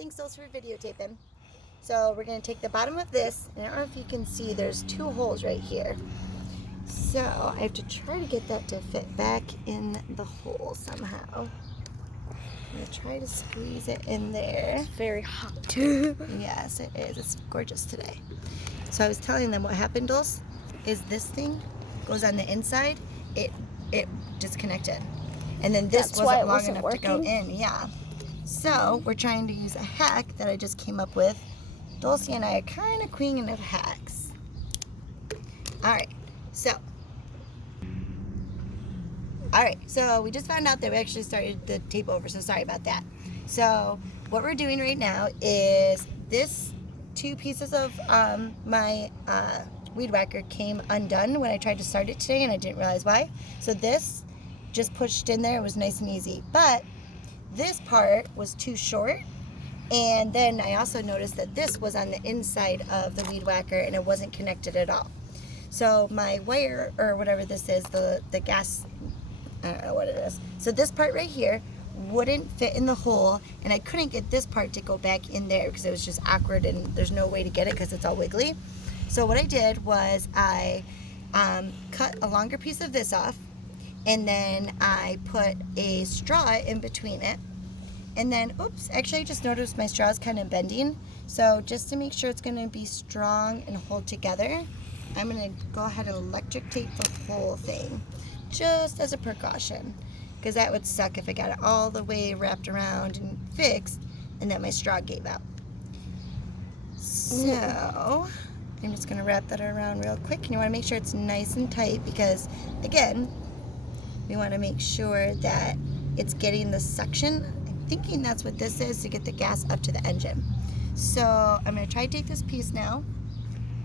thanks those for videotaping. So we're going to take the bottom of this, and I don't know if you can see, there's 2 holes right here. So I have to try to get that to fit back in the hole somehow. I'm going to try to squeeze it in there. It's very hot. Yes, it is. It's gorgeous today. So I was telling them what happened, Dulce, is this thing goes on the inside. It disconnected. And then this wasn't long enough to go in. Yeah. So we're trying to use a hack that I just came up with. Dulcie and I are kind of queen of hacks. Alright, so we just found out that we actually started the tape over, so sorry about that. So what we're doing right now is this 2 pieces of my weed whacker came undone when I tried to start it today, and I didn't realize why. So this just pushed in there. It was nice and easy, but this part was too short. And then I also noticed that this was on the inside of the weed whacker and it wasn't connected at all. So my wire, or whatever this is, the gas, I don't know what it is. So this part right here wouldn't fit in the hole, and I couldn't get this part to go back in there because it was just awkward and there's no way to get it because it's all wiggly. So what I did was I cut a longer piece of this off, and then I put a straw in between it. And then, oops, actually I just noticed my straw is kind of bending. So just to make sure it's going to be strong and hold together, I'm going to go ahead and electric tape the whole thing, just as a precaution. Because that would suck if I got it all the way wrapped around and fixed, and then my straw gave out. So I'm just going to wrap that around real quick. And you want to make sure it's nice and tight because, again, we want to make sure that it's getting the suction. Thinking that's what this is, to get the gas up to the engine. So I'm going to try to take this piece now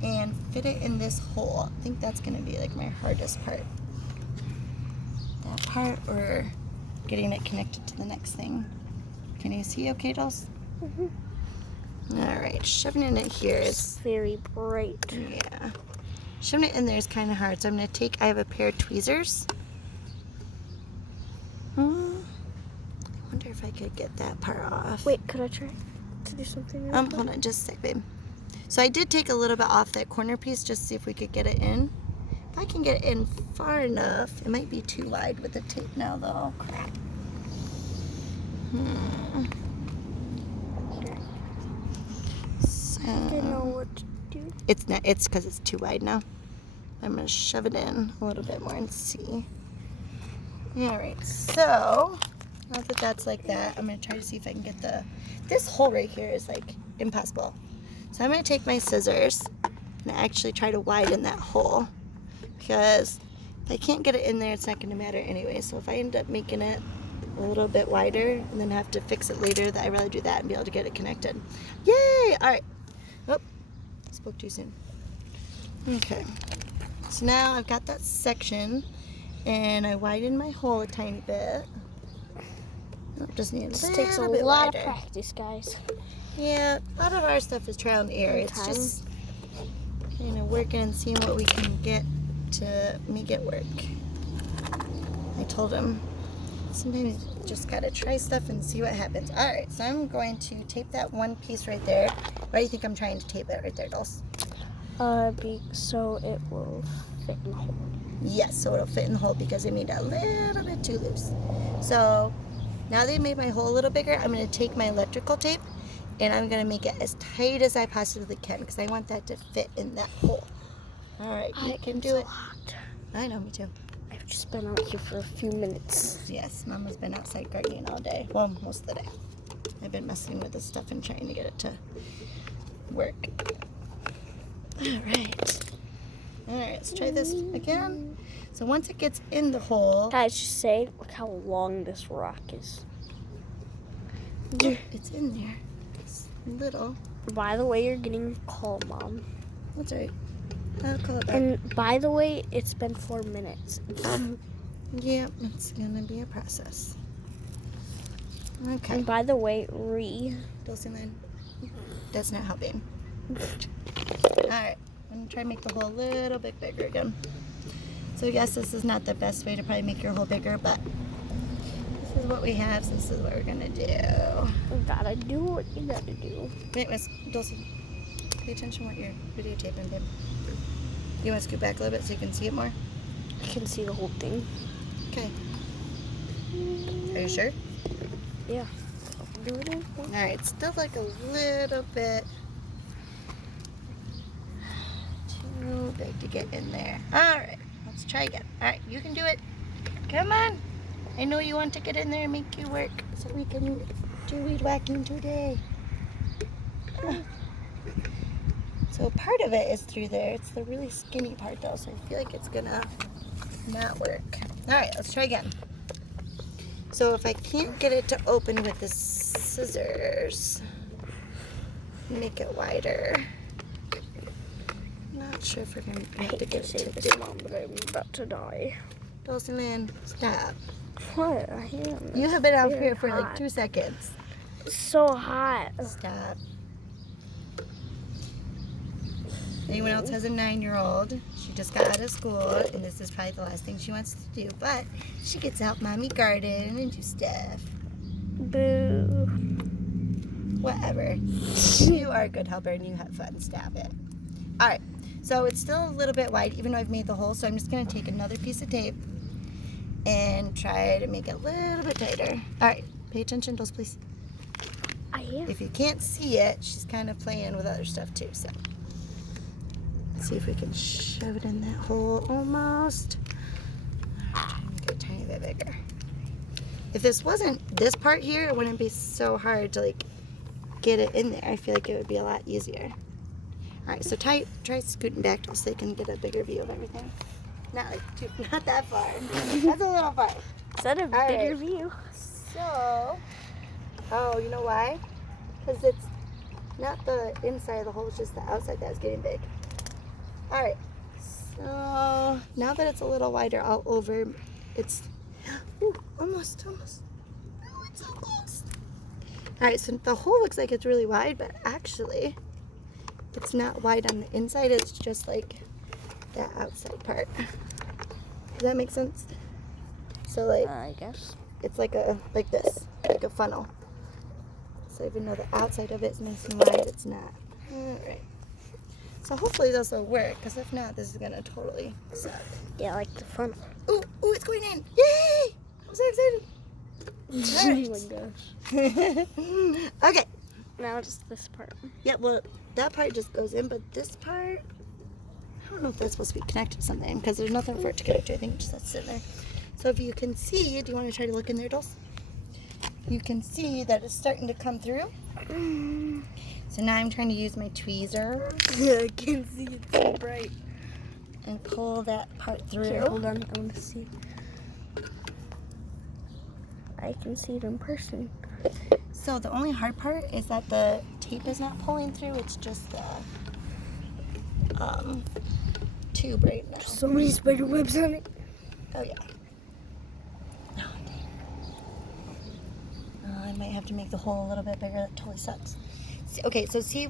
and fit it in this hole. I think that's going to be like my hardest part. That part, or getting it connected to the next thing. Can you see okay, Dulce? Mm-hmm. Alright, shoving it in here is very bright. Yeah. Shoving it in there is kind of hard, so I'm going to take, I have a pair of tweezers. I wonder if I could get that part off. Wait, could I try to do something? Hold on just a sec, babe. So I did take a little bit off that corner piece just to see if we could get it in. If I can get it in far enough, it might be too wide with the tape now though. Crap. So, I don't know what to do. It's not. It's because it's too wide now. I'm gonna shove it in a little bit more and see. All right. So now that that's like that, I'm gonna try to see if I can get this hole right here is like impossible. So I'm gonna take my scissors and actually try to widen that hole, because if I can't get it in there, it's not gonna matter anyway. So if I end up making it a little bit wider and then have to fix it later, that I'd rather do that and be able to get it connected. Yay! All right. Oh, spoke too soon. Okay. So now I've got that section, and I widened my hole a tiny bit. Just need this takes a lot of practice, guys. Yeah, a lot of our stuff is trial and error. It's just working and seeing what we can get to make it work. I told him sometimes you just gotta try stuff and see what happens. All right, so I'm going to tape that one piece right there. Why do you think I'm trying to tape it right there, Dulce? So it will fit in the hole. Yes, so it'll fit in the hole because I made it a little bit too loose. So now that I made my hole a little bigger, I'm going to take my electrical tape and I'm going to make it as tight as I possibly can because I want that to fit in that hole. All right, you can do it. Hot. I know, me too. I've just been out here for a few minutes. Yes, Mama's been outside gardening all day. Well, most of the day. I've been messing with this stuff and trying to get it to work. All right. All right, let's try this again. So once it gets in the hole... Guys, just say, look how long this rock is. Oh, it's in there. It's little. By the way, you're getting a call, Mom. That's all right. I'll call it back. And by the way, it's been 4 minutes. Yeah, it's going to be a process. Okay. And by the way, Dulcie Lynn, that's not helping. All right. I'm going to try to make the hole a little bit bigger again. So yes, this is not the best way to probably make your hole bigger, but This is what we have, so this is what we're gonna do. You gotta do what you gotta do. Wait, Miss Dulcie, pay attention what you're videotaping, babe. You want to scoot back a little bit so you can see it more? I can see the whole thing. Okay. Are you sure? Yeah. Do it. Alright, still like a little bit too big to get in there. Alright, let's try again. Alright, you can do it. Come on. I know you want to get in there and make you work so we can do weed whacking today. So part of it is through there. It's the really skinny part though, so I feel like it's gonna not work. Alright, let's try again. So if I can't get it to open with the scissors, make it wider. Not sure if we're gonna have to get it to this, Mom, but I'm about to die. Dulcie Lynn, stop. What? I am. You have been out very here for hot. like 2 seconds. It's so hot. Stop. Anyone else has a 9-year-old? She just got out of school, and this is probably the last thing she wants to do, but she gets out mommy garden and do stuff. Boo. Whatever. You are a good helper and you have fun. Stop it. Alright, so it's still a little bit wide, even though I've made the hole, so I'm just going to take another piece of tape and try to make it a little bit tighter. Alright, pay attention, Dulce, please. I am. If you can't see it, she's kind of playing with other stuff too, so. Let's see if we can shove it in that hole almost. I'm trying to make it a tiny bit bigger. If this wasn't this part here, it wouldn't be so hard to like get it in there. I feel like it would be a lot easier. Alright, so try scooting back so they can get a bigger view of everything. Not that far. That's a little far. Is that a bigger view? So, oh, you know why? Because it's not the inside of the hole, it's just the outside that's getting big. Alright, so now that it's a little wider all over, it's almost. Oh, it's so close. Alright, so the hole looks like it's really wide, but actually it's not wide on the inside, it's just like that outside part. Does that make sense? So like, I guess. it's like this, like a funnel. So even though the outside of it's nice and wide, it's not. Alright. So hopefully this will work, because if not, this is going to totally suck. Yeah, like the funnel. Ooh, it's going in. Yay! I'm so excited. Oh my gosh. Okay. Now just this part. Yeah, well, that part just goes in, but this part, I don't know if that's supposed to be connected to something, because there's nothing for it to connect to. I think it just has to sit there. So if you can see, do you want to try to look in there, Dulce? You can see that it's starting to come through. So now I'm trying to use my tweezer. Yeah, I can see it so bright. And pull that part through. Here, hold on, I want to see. I can see it in person. So the only hard part is that the tape is not pulling through. It's just the tube right now. So many spider webs on it. Oh yeah. Oh, dang. I might have to make the hole a little bit bigger. That totally sucks. Okay, so see,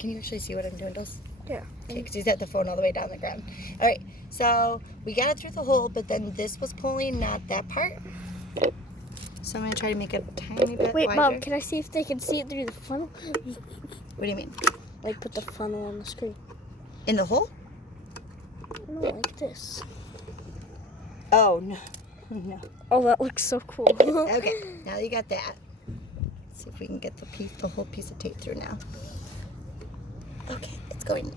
can you actually see what I'm doing, Dulce? Yeah. Okay, because he's at the phone all the way down the ground. All right, so we got it through the hole, but then this was pulling, not that part. So I'm going to try to make it a tiny bit Wait, wider. Mom, can I see if they can see it through the funnel? What do you mean? Like put the funnel on the screen. In the hole? No, like this. Oh, no. No. Oh, that looks so cool. Okay, now you got that. Let's see if we can get the whole piece of tape through now. Okay, it's going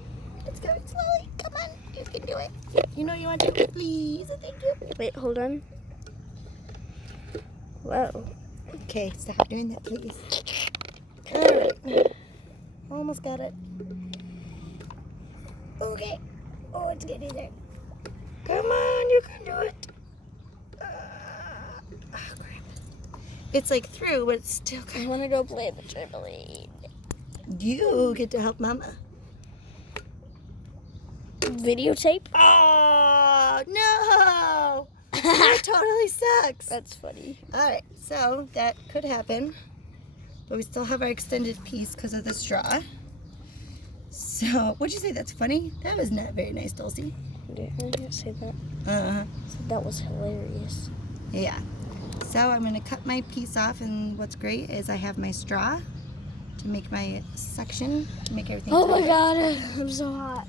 slowly. Come on, you can do it. You know you want to. Please, thank you. Wait, hold on. Whoa. Okay, stop doing that, please. All right, almost got it. Okay. Oh, it's getting there. Come on, you can do it. Oh, crap. It's like through, but it's still kind I want to go play the trampoline. You get to help Mama. Videotape? Oh, no! That totally sucks. That's funny. Alright, so that could happen. But we still have our extended piece because of the straw. So, what'd you say? That's funny? That was not very nice, Dulcie. I didn't say that. Uh-huh. That was hilarious. Yeah. So I'm going to cut my piece off, and what's great is I have my straw to make my section, to make everything Oh my tighter. god, I'm so hot.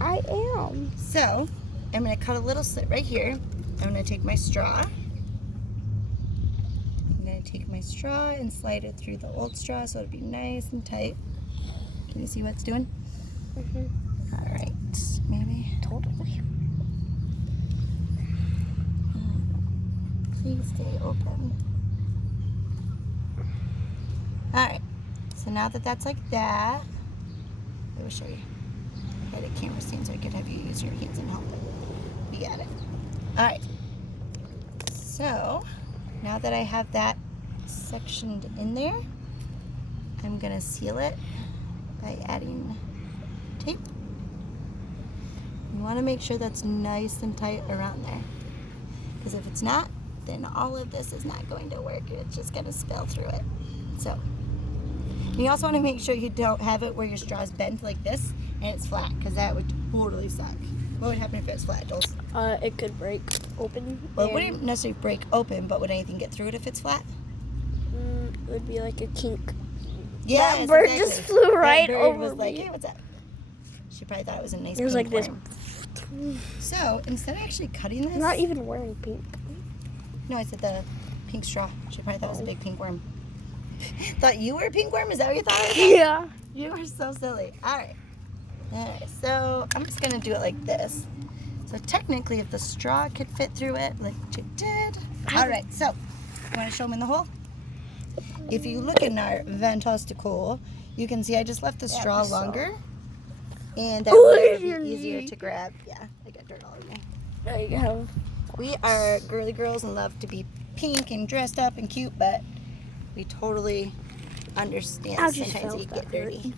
I am. So I'm going to cut a little slit right here. I'm going to take my straw. I'm going to take my straw and slide it through the old straw so it'll be nice and tight. Can you see what it's doing? Mm-hmm. All right, maybe. Totally. Please stay open. All right, so now that that's like that, I will show you. I had a camera stand so I could have you use your hands and help. We got it. All right, so now that I have that sectioned in there, I'm gonna seal it by adding tape. You wanna make sure that's nice and tight around there, because if it's not, then all of this is not going to work. It's just gonna spill through it. So you also want to make sure you don't have it where your straw is bent like this and it's flat, because that would totally suck. What would happen if it's flat, Jules? It could break open. Well, it wouldn't necessarily break open, but would anything get through it if it's flat? It would be like a kink. Yeah, That bird just flew right that bird over was like, me. hey, what's up? She probably thought it was a nice It was pink like this. worm. So instead of actually cutting this, I'm not even wearing pink. no, I said the pink straw. She probably thought it was a big pink worm. Thought you were a pink worm? Is that what you thought? Yeah. You were so silly. All right, so I'm just gonna do it like this. So technically, if the straw could fit through it, like it did. All right, so you want to show them in the hole? If you look in our Fantastical, you can see I just left the straw longer, and that way it'll be easier to grab. Yeah, I got dirt all over me. There you go. We are girly girls and love to be pink and dressed up and cute, but we totally understand sometimes you get dirty.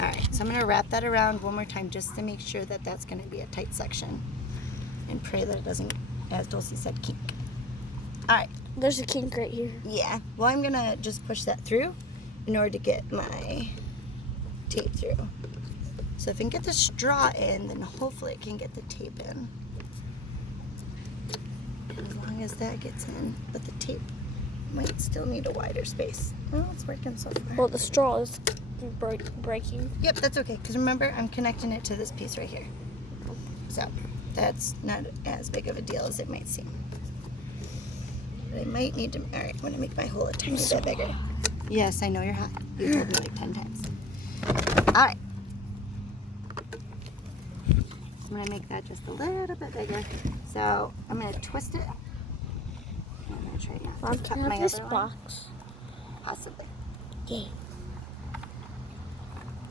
All right, so I'm going to wrap that around one more time just to make sure that that's going to be a tight section, and pray that it doesn't, as Dulcie said, kink. All right. There's a kink right here. Yeah. Well, I'm going to just push that through in order to get my tape through. So if I can get the straw in, then hopefully I can get the tape in. As long as that gets in, but the tape might still need a wider space. Oh, it's working so far. Well, the straw is breaking. Yep, that's okay, because remember, I'm connecting it to this piece right here. So that's not as big of a deal as it might seem. But I might need to, all right, I'm going to make my hole a tiny bit bigger. Yes, I know you're hot. You told me like 10 times. All right. I'm going to make that just a little bit bigger. So I'm going to twist it. I'm going to try not Mom, to cut can I my have this other one. box? Possibly. Yeah.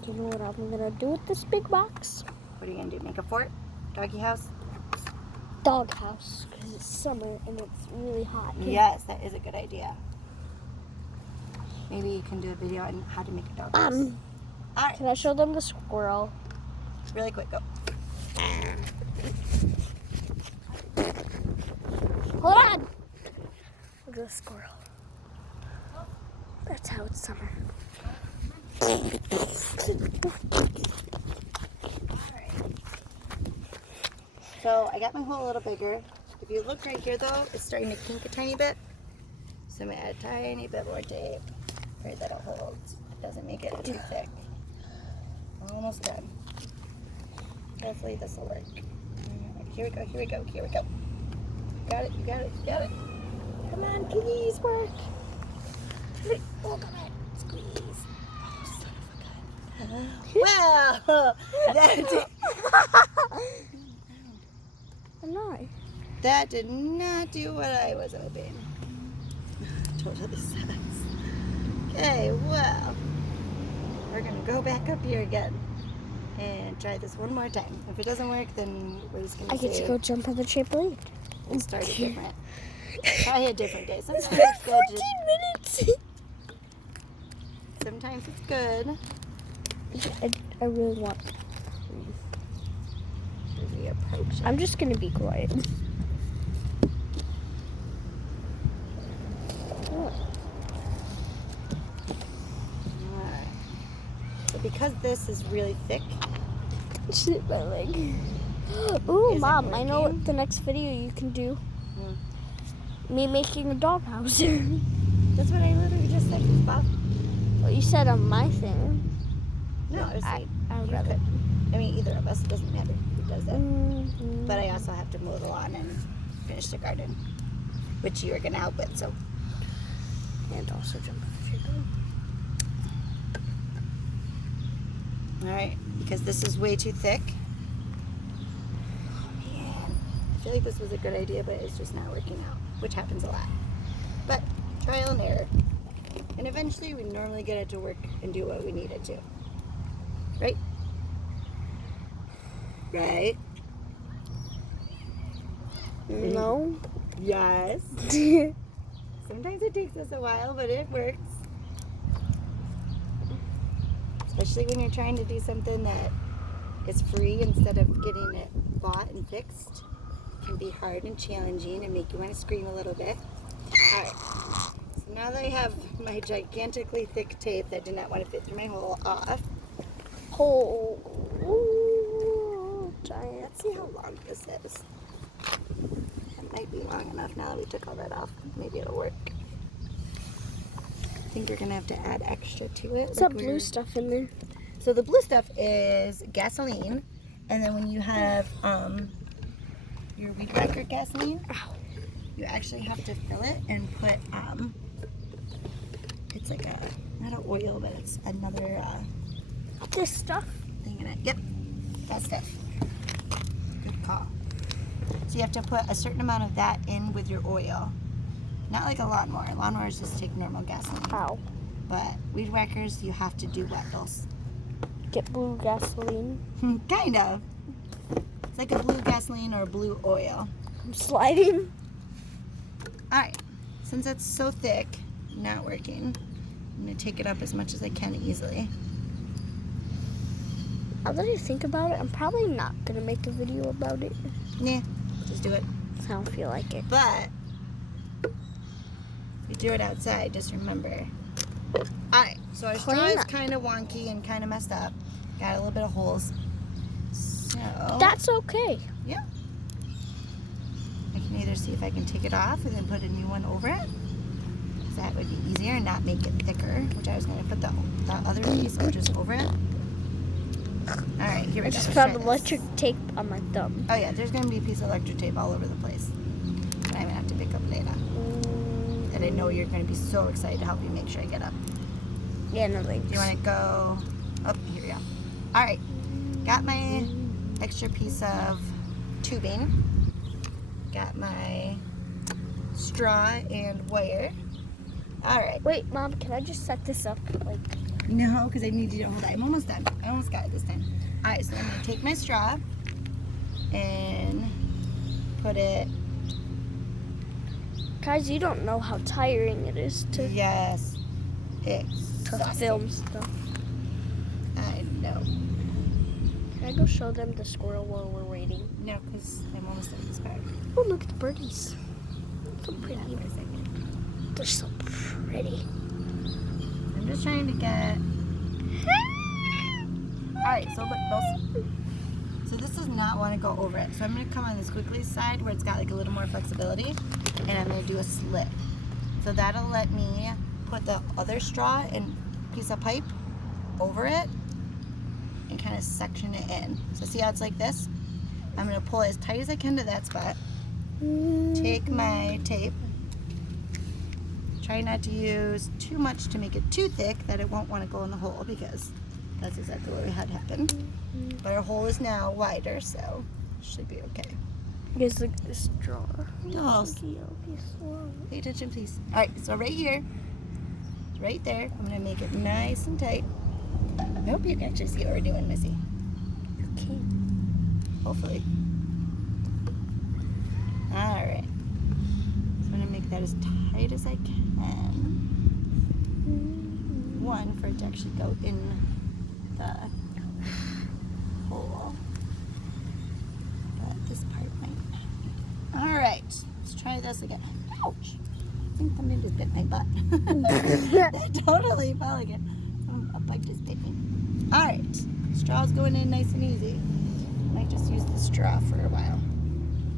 Do you know what I'm gonna do with this big box? What are you going to do? Make a fort? Doggy house? Dog house, because it's summer and it's really hot. Yes, that is a good idea. Maybe you can do a video on how to make a dog house. All right. Can I show them the squirrel? Really quick, go. Hold on! Look at the squirrel. That's how it's summer. So I got my hole a little bigger. If you look right here though, it's starting to kink a tiny bit. So I'm gonna add a tiny bit more tape. Pray that it holds. It doesn't make it too thick. Almost done. Hopefully this will work. Here we go, here we go, here we go. Got it, you got it, you got it. Come on, please work. Look at it. Squeeze. Oh, son of a gun. Well, I'm not. that did not do what I was hoping. Totally sucks. Okay, well, we're gonna go back up here again and try this one more time. If it doesn't work, then we're just gonna I get say to go jump on the trampoline. we'll start it different. Try a different day. Sometimes it's good. 14 minutes. Sometimes it's good. I really want. As we approach it. I'm just gonna be quiet. Alright. So because this is really thick, Shit, my leg. Ooh, Isn't Mom, I know working? what the next video you can do. Hmm. Me making a doghouse. That's what I literally just said, Bob. Well, you said on my thing. No, I was saying I would you rather. could. I mean, either of us. It doesn't matter who does that. Mm-hmm. But I also have to mow the lawn and finish the garden, which you are going to help with. So, And also jump off if you're going. all right, because this is way too thick. And I feel like this was a good idea, but it's just not working out, which happens a lot. But trial and error. And eventually we normally get it to work and do what we need it to. Right? Right? No. Yes. Sometimes it takes us a while, but it works. Especially when you're trying to do something that is free instead of getting it bought and fixed. It can be hard and challenging and make you want to scream a little bit. Alright, so now that I have my gigantically thick tape that did not want to fit through my hole off, Oh. Ooh, giant. let's see how long this is. It might be long enough now that we took all that off. Maybe it'll work. I think you're going to have to add extra to it. What's that blue stuff in there? So the blue stuff is gasoline, and then when you have your weedwaker gasoline, you actually have to fill it and put it's like a not an oil, but it's another This stuff? thing in it. Yep, that stuff. Good call. So you have to put a certain amount of that in with your oil, not like a lawnmower. Lawnmowers just take normal gasoline, Ow. but weed whackers you have to do wetals. Get blue gasoline. Kind of. It's like a blue gasoline or a blue oil. I'm sliding. Alright, since it's so thick, not working, I'm going to take it up as much as I can easily. Now that I think about it, I'm probably not going to make a video about it. Nah, just do it. I don't feel like it. But, if you do it outside, just remember. Alright, so our straw is kind of wonky and kind of messed up. Got a little bit of holes. So, That's okay. yeah. I can either see if I can take it off and then put a new one over it. That would be easier and not make it thicker, which I was going to put the other piece just over it. Alright, here we I go. just Let's found try this. electric tape on my thumb. Oh yeah, there's going to be a piece of electric tape all over the place that I'm going to have to pick up later. And I know you're going to be so excited to help you make sure I get up. Yeah, no thanks. Do you want to go? Oh, here we go. Alright, got my extra piece of tubing. Got my straw and wire. Alright. Wait, Mom, can I just set this up? Like, No, because I need you to hold it. I'm almost done. I almost got it this time. Alright, so I'm going to take my straw and put it... guys, you don't know how tiring it is to Yes. Exhausting. film stuff. I know. Can I go show them the squirrel while we're waiting? No, because I'm almost done with this part. Oh, look at the birdies. So pretty. Yeah, for a second. They're so pretty. I'm just trying to get... Alright, so look, those... So this does not want to go over it. So I'm going to come on the squiggly side where it's got like a little more flexibility. And I'm going to do a slit. So that'll let me put the other straw and piece of pipe over it and kind of section it in. So see how it's like this? I'm going to pull it as tight as I can to that spot. Take my tape. Try not to use too much to make it too thick that it won't want to go in the hole, because that's exactly what we had happen. But our hole is now wider, so it should be okay. Here's the straw. Dolls. Slow. Pay attention, please. Alright, so right here, right there, I'm going to make it nice and tight. I hope you can actually see what we're doing, Missy. Okay. Hopefully. Alright. So I'm going to make that as tight as I can. One, for it to actually go in the hole. But this part might not. Alright, let's try this again. Ouch! I think something just bit my butt. That totally fell again. A bug just bit me. Alright, straw's going in nice and easy. Might just use the straw for a while.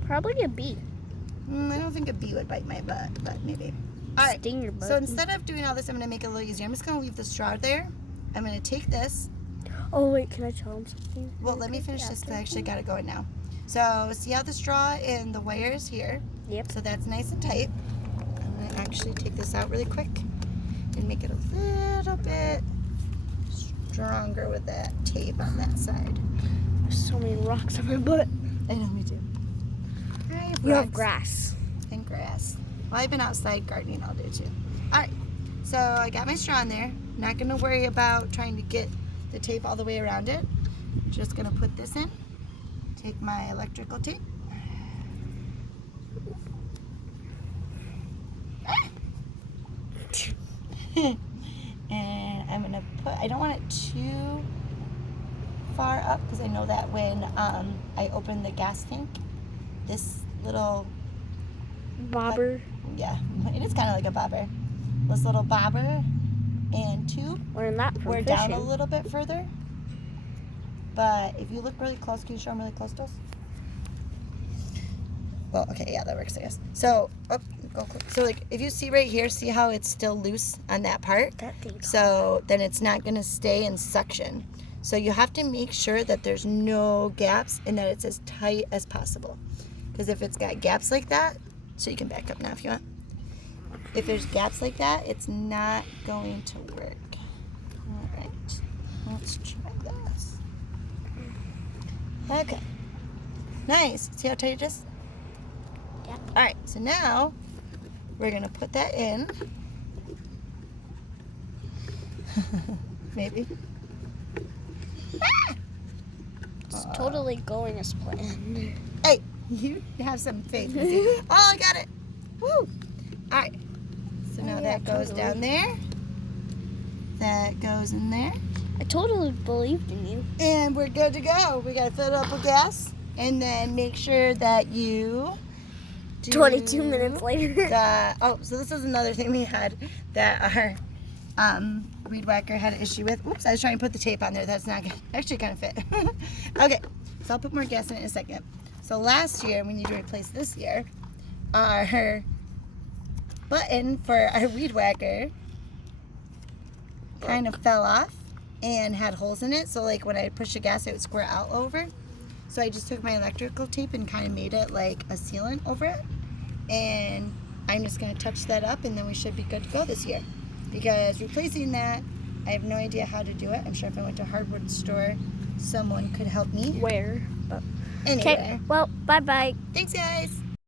Probably a bee. I don't think a bee would bite my butt, but maybe. All right. Sting your butt. So instead of doing all this, I'm going to make it a little easier. I'm just going to leave the straw there. I'm going to take this. Oh, wait, can I tell him something? Well, let me finish this because I actually got it going now. So see how the straw and the wire is here? Yep. So that's nice and tight. I'm going to actually take this out really quick and make it a little bit stronger with that tape on that side. There's so many rocks on my butt. I know, me too. You have grass. And grass. Well, I've been outside gardening all day too. All right, so I got my straw in there. Not going to worry about trying to get the tape all the way around it. Just going to put this in. Take my electrical tape. And I'm going to put, I don't want it too far up because I know that when I open the gas tank, this little Bobber. yeah, it is kind of like a bobber. This little bobber and tube, Learn that from we're fishing. down a little bit further. But if you look really close, can you show them really close to us? Well, okay, yeah, that works, I guess. So, go close. So like, if you see right here, see how it's still loose on that part? That thing. So then it's not going to stay in suction. So you have to make sure that there's no gaps and that it's as tight as possible. Because if it's got gaps like that, so you can back up now if you want. If there's gaps like that, it's not going to work. All right, let's try this. Okay, nice. See how tight it is? Yeah. All right, so now we're gonna put that in. Maybe. It's totally going as planned. Hey, you have some faith. Missy. Oh, I got it. Woo! All right. So now that goes down there. That goes in there. I totally believed in you. And we're good to go. We gotta fill it up with gas, and then make sure that you. 22 minutes later. So this is another thing we had that our weed whacker had an issue with. Oops, I was trying to put the tape on there. That's not good. Actually kind of fit. Okay, so I'll put more gas in it in a second. So last year, we need to replace this year, our button for our weed whacker kind of fell off and had holes in it. So like when I push the gas, it would squirt out over. So I just took my electrical tape and kind of made it like a sealant over it. And I'm just going to touch that up and then we should be good to go this year. Because replacing that, I have no idea how to do it. I'm sure if I went to a hardwood store, someone could help me. Where? Anywhere. Okay, well, bye-bye. Thanks, guys.